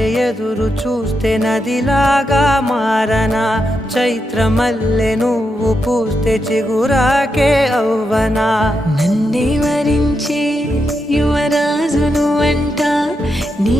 వలె ఎదురు చూస్తే నదిలాగా మారనా, చైత్రమల్లె నువ్వు పూస్తే చిగురాకే అవ్వనా. నన్నే వరించే యువరాజును అంట నీ